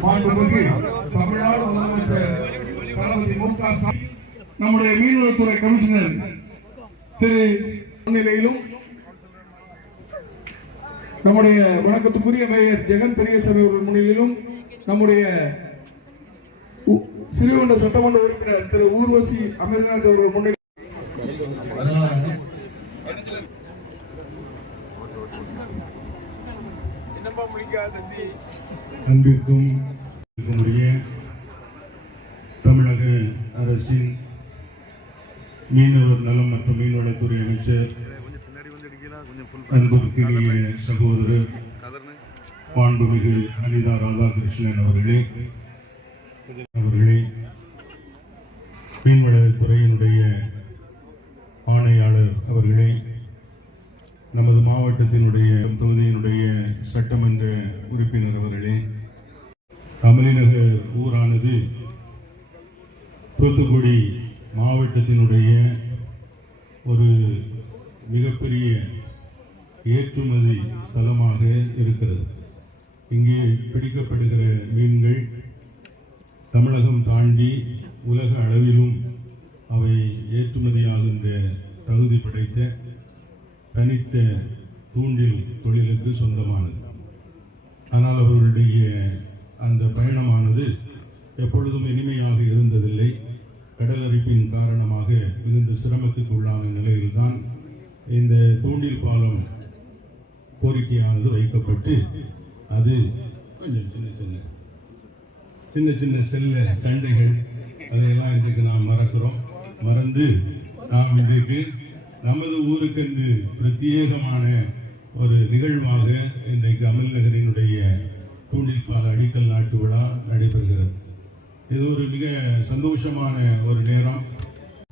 மாண்புமிகு தமிழ்நாடு முதலமைச்சர் தளபதி மு க நம்முடைய மீனவத்துறை கமிஷனர் திரு முன்னிலையிலும் நம்முடைய வணக்கத்துக்குரிய மேயர் ஜெகன் பெரியசாமி அவர்கள் முன்னிலையிலும் நம்முடைய உ- சிறுவண்ட சட்டமன்ற உறுப்பினர் திரு ஊர்வசி அமர்நாத் அவர்கள் முன்னிலை அன்பிற்கும் தமிழக அரசின் மீனவர் நலம் மற்றும் மீன்வளத்துறை அமைச்சர் அன்புக்குரிய சகோதரர் மாண்புமிகு அனிதா ராதாகிருஷ்ணன் அவர்களே. அவர்களே மீன்வளத்துறையினுடைய ஆணையாளர் அவர்களே நமது மாவட்டத்தினுடைய தொகுதியினுடைய சட்டமன்ற உறுப்பினர் அவர்களே. அமலிநகர் ஊரானது தூத்துக்குடி மாவட்டத்தினுடைய ஒரு மிகப்பெரிய ஏற்றுமதி ஸ்தலமாக இருக்கிறது. இங்கே பிடிக்கப்படுகிற மீன்கள் தமிழகம் தாண்டி உலக அளவிலும் அவை ஏற்றுமதியாகின்ற தகுதி படைத்த தனித்த தூண்டில் தொழிலுக்கு சொந்தமானது. ஆனால் அவர்களுடைய அந்த பயணமானது எப்பொழுதும் இனிமையாக இருந்ததில்லை. கடலரிப்பின் காரணமாக மிகுந்த சிரமத்துக்கு உள்ளான நிலையில்தான் இந்த தூண்டில் பாலம் கோரிக்கையானது வைக்கப்பட்டு அது கொஞ்சம் சின்ன சின்ன சின்ன சின்ன செல்ல சண்டைகள் அதையெல்லாம் இன்றைக்கு நாம் மறக்கிறோம். மறந்து நாம் இன்றைக்கு நமது ஊருக்கென்று பிரத்யேகமான ஒரு நிகழ்வாக இன்றைக்கு அமல் நகரினுடைய தூண்டில் அடிக்கல் நாட்டு விழா நடைபெறுகிறது. இது ஒரு மிக சந்தோஷமான ஒரு நேரம்.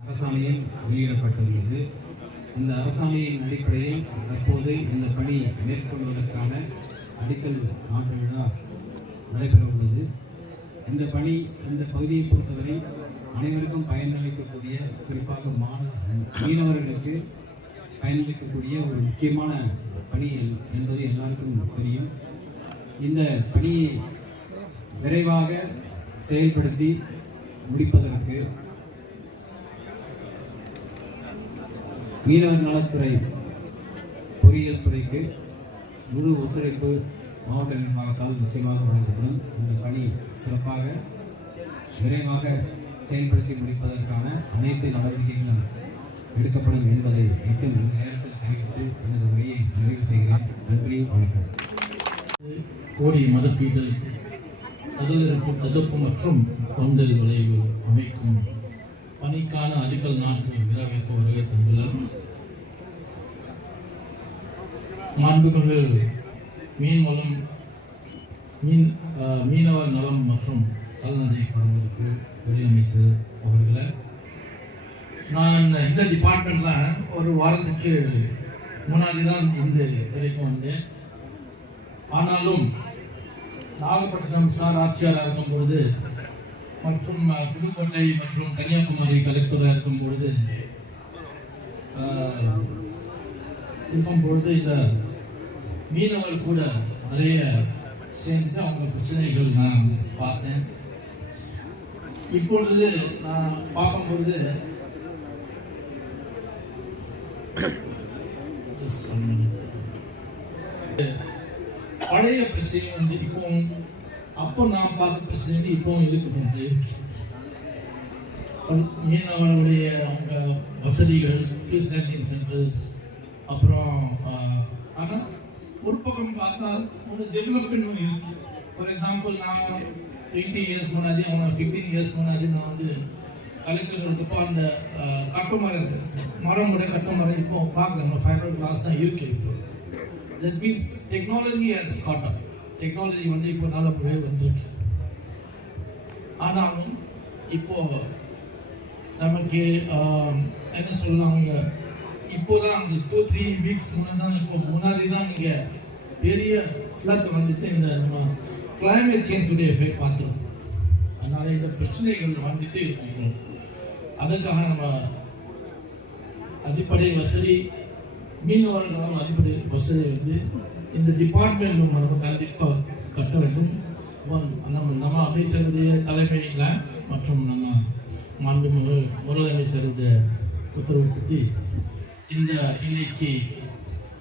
அரசாணையம் வெளியிடப்பட்டுள்ளது. இந்த அரசாணையின் அடிப்படையில் தற்போது இந்த பணி மேற்கொள்வதற்கான அடிக்கல் நாட்டு விழா நடைபெற உள்ளது இந்த பணி இந்த பகுதியை பொறுத்தவரை அனைவருக்கும் பயனளிக்கக்கூடிய குறிப்பாக மாணவ மீனவர்களுக்கு பயனளிக்கக்கூடிய ஒரு முக்கியமான பணி எல்- என்பது எல்லாருக்கும் தெரியும். இந்த பணியை விரைவாக செயல்படுத்தி முடிப்பதற்கு மீனவர் நலத்துறை பொறியியல் துறைக்கு முழு ஒத்துழைப்பு மாவட்ட நிர்வாகத்தால் நிச்சயமாக வழங்கப்படும். இந்த பணி சிறப்பாக விரைவாக செயல்படுத்தி முடிப்பதற்கான அனைத்து நடவடிக்கைகளும் எடுக்கப்படும் என்பதை மட்டும் நேரத்தில் தெரிவித்து எனது உரையை நிறைவு செய்கிறேன். நன்றி வணக்கம். கோடி மதிப்பீடு கடலிருப்பு தடுப்பு மற்றும் தொண்டல் விளைவு அமைக்கும் பணிக்கான அடிக்கல் நாட்டு விழாவிற்கு வருகை தந்துள்ள மாண்புமிகு மீன் வளம் மீன் மீனவர் நலம் மற்றும் கால்நடை படுவதற்கு தொழில் அமைச்சர் அவர்களை நான் இந்த டிபார்ட்மெண்ட்ல ஒரு வாரத்துக்கு முன்னாடி தான் இந்த வரைக்கும் வந்தேன். ஆனாலும் நாகப்பட்டினம் சார் ஆட்சியாளர் இருக்கும் பொழுது மற்றும் புதுக்கோட்டை மற்றும் கன்னியாகுமரி கலெக்டராக இருக்கும் பொழுது இருக்கும் பொழுது இந்த மீனவர் கூட நிறைய சேர்ந்து அவங்க பிரச்சனைகள் நான் பார்த்தேன். இப்பொழுது நான் பார்க்கும்பொழுது பழைய பிரச்சனை வந்து இப்போ அப்போ நாம் பார்த்த பிரச்சனை இப்போவும் இருக்குது மீனவர்களுடைய அவங்க வசதிகள் ஃப்ரீ ஸ்டாண்டிங் சென்டர்ஸ் அப்புறம் ஆனால் ஒரு பக்கம் பார்த்தா ஒரு டெவலப்மெண்ட் இருக்கு. ஃபார் எக்ஸாம்பிள் நான் டுவெண்ட்டி இயர்ஸ் முன்னாடி அவன் ஃபிஃப்டீன் இயர்ஸ் முன்னாடி நான் வந்து கலெக்டர் இருக்கப்போ அந்த அஹ், கட்டுமரம் இருக்கு. மரமுடைய கட்டுமரம் இப்போ பார்க்கலாம் நம்ம ஃபைபர் கிளாஸ் தான் இருக்கு இப்போ. That means technology has got technology வந்து இப்போ நல்ல முறையில் வந்துருக்கு ஆனாலும் இப்போ நமக்கு என்ன சொல்லுவாங்க இப்போதான் அந்த டூ த்ரீ வீக்ஸ் முன்னாடி தான் இப்போ முன்னாடி தான் இங்கே பெரிய ஃப்ளட் வந்துட்டு இந்த நம்ம கிளைமேட் சேஞ்சுடைய எஃபெக்ட் பார்த்துருக்கோம். அதனால இந்த பிரச்சனைகள் வந்துட்டு இருக்கும். அதுக்காக நம்ம அடிப்படை வசதி மீனவர்களும் அடிப்படை வசதி வந்து இந்த டிபார்ட்மெண்ட் நம்ம கண்டிப்பாக கட்ட வேண்டும். நம்ம நம்ம அமைச்சருடைய தலைமையில் மற்றும் நம்ம மாண்புமிகு முதலமைச்சருடைய உத்தரவுப்படி இந்த இன்னைக்கு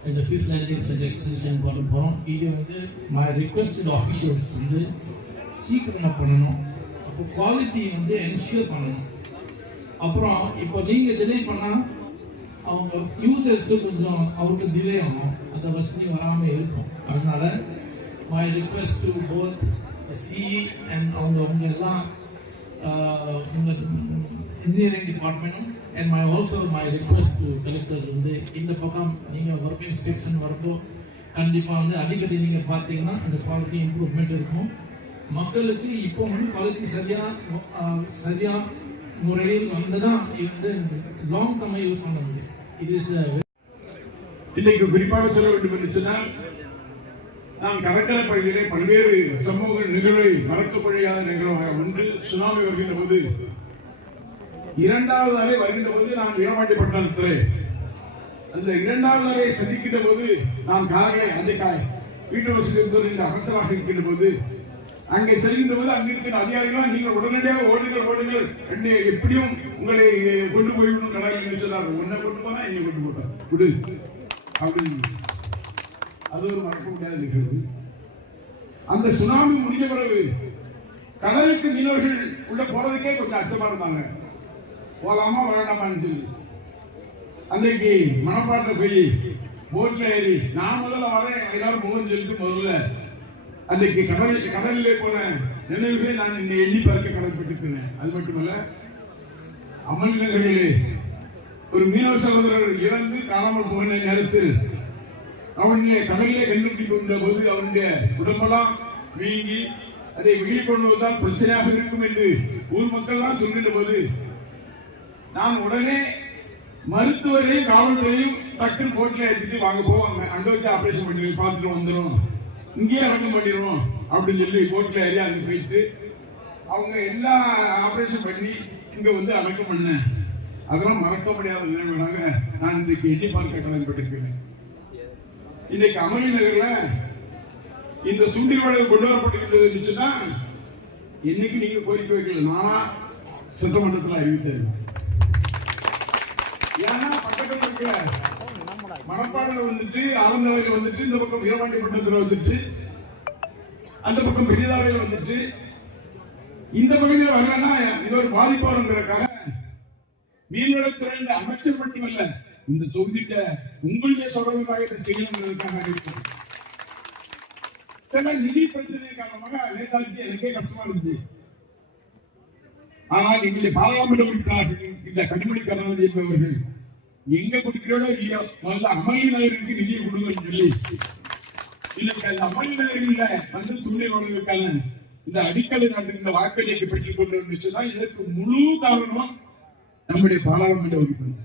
இந்த ஃபீஸ் லேண்டிங் சென்டர் எக்ஸ்டென்ஷன் பண்ண போகிறோம் இது வந்து மை ரிக்வஸ்டட் ஆஃபீஷியல்ஸ் வந்து சீக்கிரமாக பண்ணணும்? அப்போ குவாலிட்டி வந்து என்ஷூர் பண்ணணும். அப்புறம் இப்போ நீங்கள் டிலே பண்ணால் அவங்க யூசர்ஸ்க்கு கொஞ்சம் அவருக்கு டிலே ஆகும். அந்த வசதி வராமல் இருக்கும். அதனால my request to both CE and அவங்க அவங்க எல்லாம் உங்கள் engineering டிபார்ட்மெண்ட்டும் and my also my request to collector வந்து இந்த பக்கம் நீங்கள் ஒர்க் இன்ஸ்பெக்ஷன் வரப்போ கண்டிப்பாக வந்து அடிக்கடி நீங்கள் பார்த்தீங்கன்னா அந்த குவாலிட்டி இம்ப்ரூவ்மெண்ட் இருக்கும். மக்களுக்கு இப்போ வந்து குவாலிட்டி சரியாக சரியாக முறையில் வந்து தான் வந்து லாங் டர்மாக யூஸ் பண்ணணும். முடியும் இஸ் uh, இன்னைக்கு குறிப்பாக சொல்ல வேண்டும் என்று சொன்னால் நாம் கடற்கரை பகுதியிலே பல்வேறு சமூக நிகழ்வை மறக்க முடியாத நிகழ்வாக ஒன்று சுனாமி வருகின்ற போது இரண்டாவது அறை வருகின்ற போது நாம் வீரமாண்டி பட்டணத்திலே அந்த இரண்டாவது அறையை சந்திக்கின்ற போது நாம் கார்களை அன்றைக்காய் வீட்டு வசதி இருந்தவர் அமைச்சராக இருக்கின்ற போது அங்கே செல்கின்ற போது அங்க இருக்கிற அதிகாரிகள் நீங்கள் உடனடியாக ஓடுங்கள் ஓடுங்கள். என்னை எப்படியும் உங்களை கொண்டு போய் கடலில் என்று சொன்னார்கள் உன்னை கொண்டு போனா என்னை கொண்டு போட்டார். விடு. அப்படின்னு அது ஒரு மறக்க முடியாத நிகழ்வு. அந்த சுனாமி முடிஞ்ச பிறகு கடலுக்கு மீனவர்கள் உள்ள போறதுக்கே கொஞ்சம் அச்சமா இருந்தாங்க. போலாமா வரலாமான்னு சொல்லி. அன்றைக்கு மணப்பாட்டில் போய் போட்ல ஏறி நான் முதல்ல வரேன் எல்லாரும் போகணும்னு சொல்லிட்டு முதல்ல அன்றைக்கு கடல் கடலிலே போன நினைவுகளை நான் இன்னை எண்ணி பார்க்க கடற்பட்டிருக்கிறேன் அது மட்டுமல்ல அமல் ஒரு மீனவ சகோதரர் இறந்து காணாமல் போன நேரத்தில் அவனுடைய கடலிலே கண்டுபிடி கொண்ட போது அவனுடைய உடம்பெல்லாம் வீங்கி அதை வெளியே கொண்டு வந்தால் பிரச்சனையாக இருக்கும் என்று ஊர் மக்கள் தான் சொல்கின்ற போது நான் உடனே மருத்துவரையும் காவல்துறையும் டக்கு போட்டில் ஏற்றிட்டு வாங்க போவாங்க அங்க வச்சு ஆபரேஷன் பண்ணி பார்த்துட்டு வந்துடும் இங்கேயே அடக்கம் பண்ணிடுவோம் அப்படின்னு சொல்லி போட்டில் ஏறி அங்கே போயிட்டு அவங்க எல்லா ஆபரேஷன் பண்ணி இங்க வந்து அடக்கம் பண்ணேன் அதெல்லாம் மறக்க முடியாத நினைவுகளாக நான் இன்றைக்கு எண்ணி பார்க்க கடன்பட்டிருக்கிறேன் இன்னைக்கு அமளி நகர்ல இந்த துண்டி வழக்கு கொண்டு வரப்பட்டிருக்கிறது இருந்துச்சுன்னா இன்னைக்கு நீங்க கோரிக்கை வைக்கல? நானா சட்டமன்றத்தில் அறிவித்தேன். ஏன்னா பக்கத்துல இருக்கிற மணப்பாடுல வந்துட்டு ஆலந்தலையில வந்துட்டு இந்த பக்கம் வீரபாண்டி பட்டத்தில் வந்துட்டு அந்த பக்கம் பெரியதாவையில வந்துட்டு இந்த பகுதியில் வரலன்னா இது ஒரு பாதிப்பு வருங்கிறதுக்காக மீன்வளத்துறை அமைச்சர் மட்டுமல்ல இந்த தொகுதியில உங்களுடைய சகோதரராக இதை செய்யணுங்கிறதுக்காக இருக்கும் சில நிதி பிரச்சனை காரணமாக லேட்டாச்சு எனக்கே கஷ்டமா இருந்துச்சு. ஆனால் எங்களுடைய பாராளுமன்ற உறுப்பினர் இந்த கனிமொழி கருணாநிதி என்பவர்கள் எங்க கொடுக்கிறோடோ இல்லையோ முதல்ல அமளி நகருக்கு நிதியை கொடுங்கன்னு சொல்லி இன்னைக்கு அந்த அமளி நகரில் வந்து சூழ்நிலை இந்த அடிக்கடி நாட்டில் இந்த வாக்களியை பெற்றுக் கொண்டு இருந்துச்சுன்னா இதற்கு முழு காரணம் நம்முடைய பாராளுமன்ற உறுப்பினர்.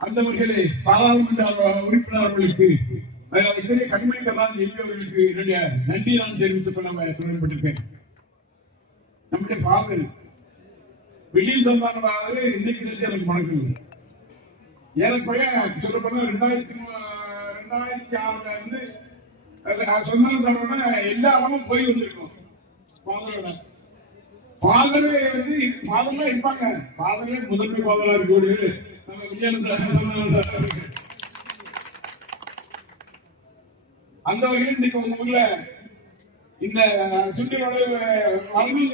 அந்த வகையிலே பாராளுமன்ற உறுப்பினர்களுக்கு அதாவது இதே கனிமொழி எம்பி அவர்களுக்கு என்னுடைய நன்றி நான் தெரிவித்துக் கொள்ள கடமைப்பட்டிருக்கேன் நம்முடைய ஃபாதர் வெளியில் சந்தான இன்னைக்கு நிறுத்தி எனக்கு மணக்குது ஏறக்குறைய சொல்ல போனா ரெண்டாயிரத்தி ரெண்டாயிரத்தி ஆறுல இருந்து சந்தான சாரோட எல்லா இடமும் போய் வந்திருக்கோம். ஃபாதரோட ஃபாதரே வந்து ஃபாதர்லாம் இருப்பாங்க. ஃபாதரே முதன்மை பாதலா இருக்கக்கூடிய நம்ம விஜயானந்த அந்த வகையில் இன்னைக்கு உங்க ஊர்ல இந்த சுற்றியோட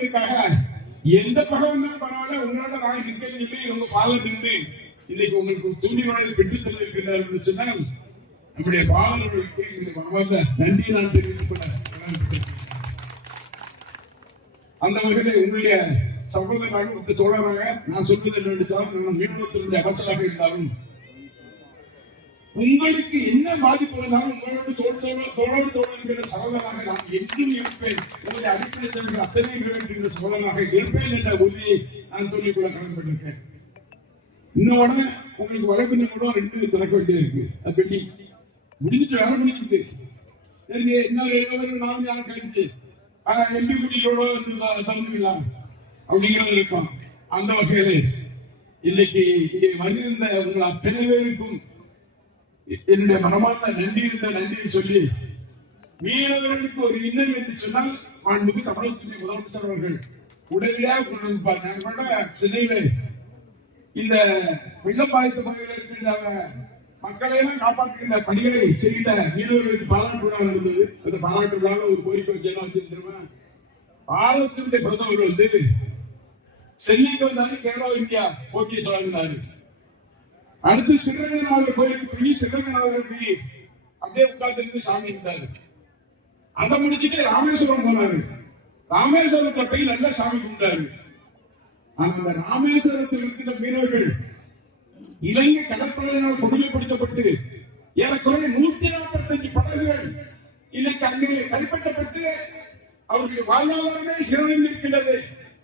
இருக்காங்க. எந்த படம் இருந்தாலும் பரவாயில்ல உங்களோட நான் இருக்கிறேன் சொல்லி உங்க பாதம் நின்று இன்னைக்கு உங்களுக்கு துணி வளர்ந்து பெற்று தந்திருக்கிறார் சொன்னால் நம்முடைய பாவலர்களுக்கு இந்த மனமார்ந்த நன்றி நான் தெரிவித்துக் கொள்ள அந்த வகையில் உங்களுடைய சகோதரராக உங்க தோழராக நான் சொல்வது என்னவென்றால் நான் மீனவத்தினுடைய அமைச்சராக இருந்தாலும் உங்களுக்கு என்ன பாதிப்பு இருந்தாலும் உங்களோடு தோழோடு தோழோடு தோழருங்கிற சகோதரனாக நான் என்றும் இருப்பேன். உங்களுடைய அடிப்படை தேவைகள் அத்தனை நிறைவேற்றுகிற சகோதரனாக இருப்பேன் என்ற உறுதியை நான் சொல்லிக்கொள்ள கடன்பட்டிருக்கேன் இன்னொன்னு உங்களுக்கு வழக்கறிஞர் கூட ரெண்டு திறக்க வேண்டியது இருக்கு. அது பெட்டி. முடிஞ்சிட்டு வேலை முடிஞ்சிட்டு சரிங்க இன்னொரு ஒரு நாலஞ்சு நாள் கழிச்சு எம்பி குட்டியோட தந்துக்கலாம் அப்படிங்கிறது இருக்கும். அந்த வகையிலே இன்னைக்கு இங்கே வந்திருந்த உங்கள் அத்தனை பேருக்கும் என்னுடைய மனமார்ந்த நன்றி இருந்த நன்றியை சொல்லி மீனவர்களுக்கு ஒரு இன்னல் என்று சொன்னால் மாண்புக்கு தமிழகத்துடைய முதலமைச்சர் அவர்கள் உடனடியாக கொண்டு வந்திருப்பார் நாங்கள் கூட சென்னையிலே இந்த வெள்ளம் பகுதியில் இருக்கின்ற மக்களையெல்லாம் காப்பாற்றுகின்ற பணிகளை செய்த மீனவர்களுக்கு பாராட்டு விழா நடந்தது அந்த பாராட்டு விழாவில் ஒரு கோரிக்கை வச்சு வச்சிருக்கிறேன் பாரதத்தினுடைய பிரதமர் வந்து சென்னைக்கு வந்தாரு கேரளா இந்தியா போட்டியை தொடங்கினாரு. அடுத்து சிறகநாதர் கோயிலுக்கு போய் சிறகநாதர் போய் அப்படியே உட்கார்ந்து சாமி இருந்தாரு அதை முடிச்சுட்டு ராமேஸ்வரம் போனாரு. ராமேஸ்வரத்தை போய் நல்லா சாமி கும்பிட்டாரு. ஆனா அந்த ராமேஸ்வரத்தில் இருக்கின்ற மீனவர்கள் இலங்கை கடற்படையினால் கொடுமைப்படுத்தப்பட்டு ஏறக்குறைய நூத்தி நாற்பத்தஞ்சு படகுகள் இன்னைக்கு அங்கே கைப்பற்றப்பட்டு அவர்களுடைய வாழ்வாதாரமே சிறுவனில் இருக்கிறது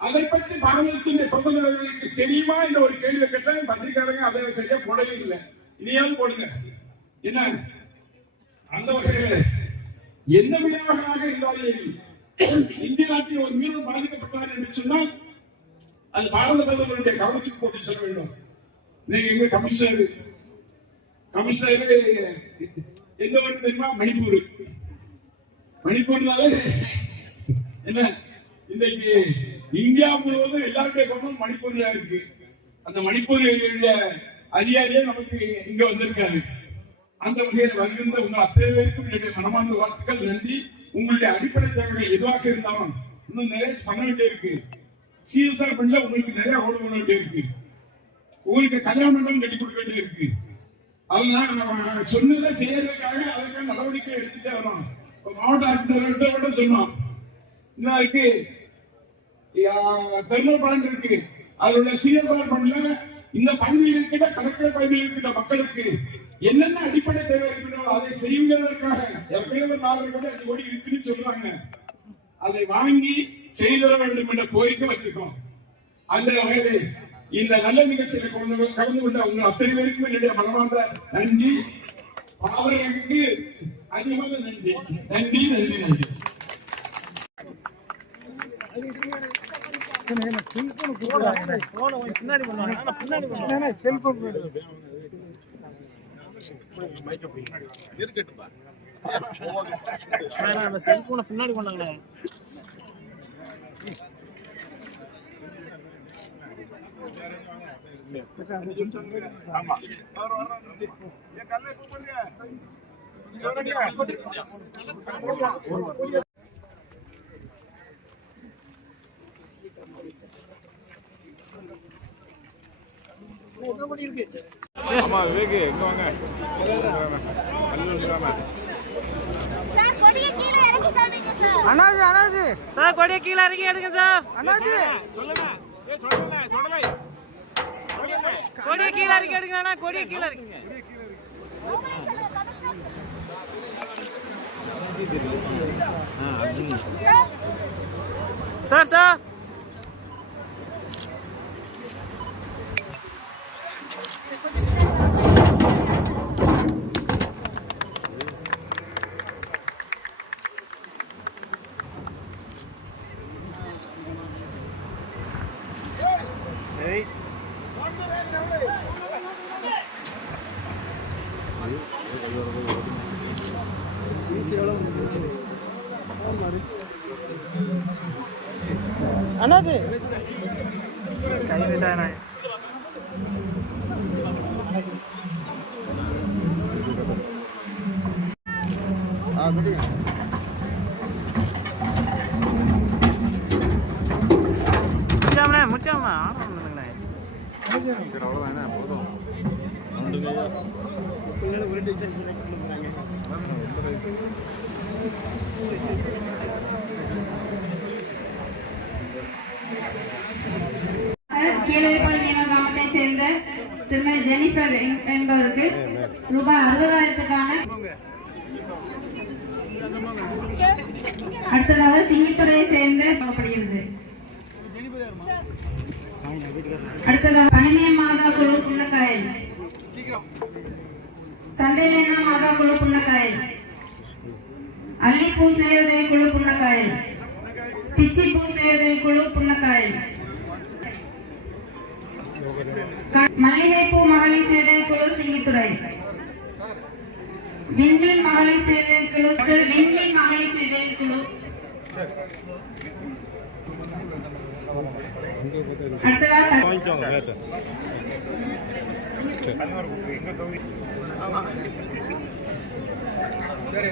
அதை பற்றி பாரதத்தின் பிரதமர்களுக்கு தெரியுமா என்ற ஒரு கேள்வி கேட்டால் பத்திரிகாரங்க அதை சரியா போடவே இல்லை. இனியாவது போடுங்க. என்ன? அந்த வகையில எந்த விதமாக இருந்தாலும் இந்திய நாட்டில் ஒரு மீனவர் பாதிக்கப்பட்டார் என்று சொன்னால் அது பாரத பிரதமருடைய கவனத்துக்கு போட்டு சொல்ல வேண்டும். நீங்க எங்க கமிஷனர்? கமிஷனர் எந்த ஊர் தெரியுமா? மணிப்பூர். மணிப்பூர்னாலே என்ன? இன்றைக்கு இந்தியா முழுவதும் எல்லாருடைய கவனம் மணிப்பூர்ல இருக்கு. அந்த மணிப்பூருடைய அதிகாரியே நமக்கு இங்க வந்திருக்காரு. அந்த வகையில் வருகின்ற உங்கள் அத்தனை பேருக்கும் என்னுடைய மனமார்ந்த வாழ்த்துக்கள் நன்றி. உங்களுடைய அடிப்படை சேவைகள் எதுவாக இருந்தாலும் இன்னும் நிறைய பண்ண வேண்டியிருக்கு. சிஎஸ்ஆர் பண்ணல உங்களுக்கு நிறைய ஓட பண்ண வேண்டியிருக்கு. உங்களுக்கு கல்யாண மண்டபம் கட்டி கொடுக்க வேண்டியது இருக்கு அதெல்லாம் நம்ம சொன்னதை செய்யறதுக்காக அதற்கான நடவடிக்கை எடுத்துட்டே வரோம். இப்ப மாவட்ட ஆட்சியர்கிட்ட கூட சொன்னோம். இன்னைக்கு தெர்மல் பிளான்ட் இருக்கு. அதோட சிஎஸ்ஆர் பண்ணல இந்த பகுதியில் இருக்கின்ற கடற்கரை பகுதியில் இருக்கிற மக்களுக்கு என்னென்ன அடிப்படை தேவை இருக்கின்றோ அதை செய்வதற்காக ஏற்கனவே நாலு கோடி அஞ்சு கோடி இருக்குன்னு சொல்றாங்க. அதை வாங்கி செய்தர வேண்டும் என்ற கோரிக்கை வச்சிருக்கோம். அந்த வகையில் இந்த நல்ல நிகழ்ச்சியில் கலந்து கலந்து கொண்ட உங்கள் அத்தனை பேருக்கும் என்னுடைய மனமார்ந்த நன்றி பாவர்களுக்கு அதிகமாக நன்றி நன்றி நன்றி நன்றி அந்த செல்போனை பின்னாடி கொண்டாங்களே சார் கொடியை கீழே இறக்கி காமிங்க சார் அண்ணாஜி அண்ணாஜி. சார் கொடியை கீழே இறக்கி எடுங்க சார். அண்ணாஜி. கீழே இறக்கி எடுங்க அண்ணா இருக்கு கீழே இறக்கி. Oman Chandra sir sir. Sir Annaji கை விட்டானே முடிச்சாமண்ணே கீழவைப்பால் மீனவர் கிராமத்தைச் சேர்ந்த திருமதி ஜெனிஃபர் என்பவருக்கு ரூபாய் அறுபதாயிரத்துக்கான அடுத்ததாக சிங்கித்துறையை சேர்ந்த வழங்கப்படுகிறது அடுத்ததாக பனிமய மாதா குழு புள்ளக்காயல் சந்தையிலேனா மாதா குழு புள்ளக்காயல் அல்லிப்பூ சுயோதய குழு புள்ளக்காயல் பிச்சி பூ சுயோதய குழு புள்ளக்காயல் சரி.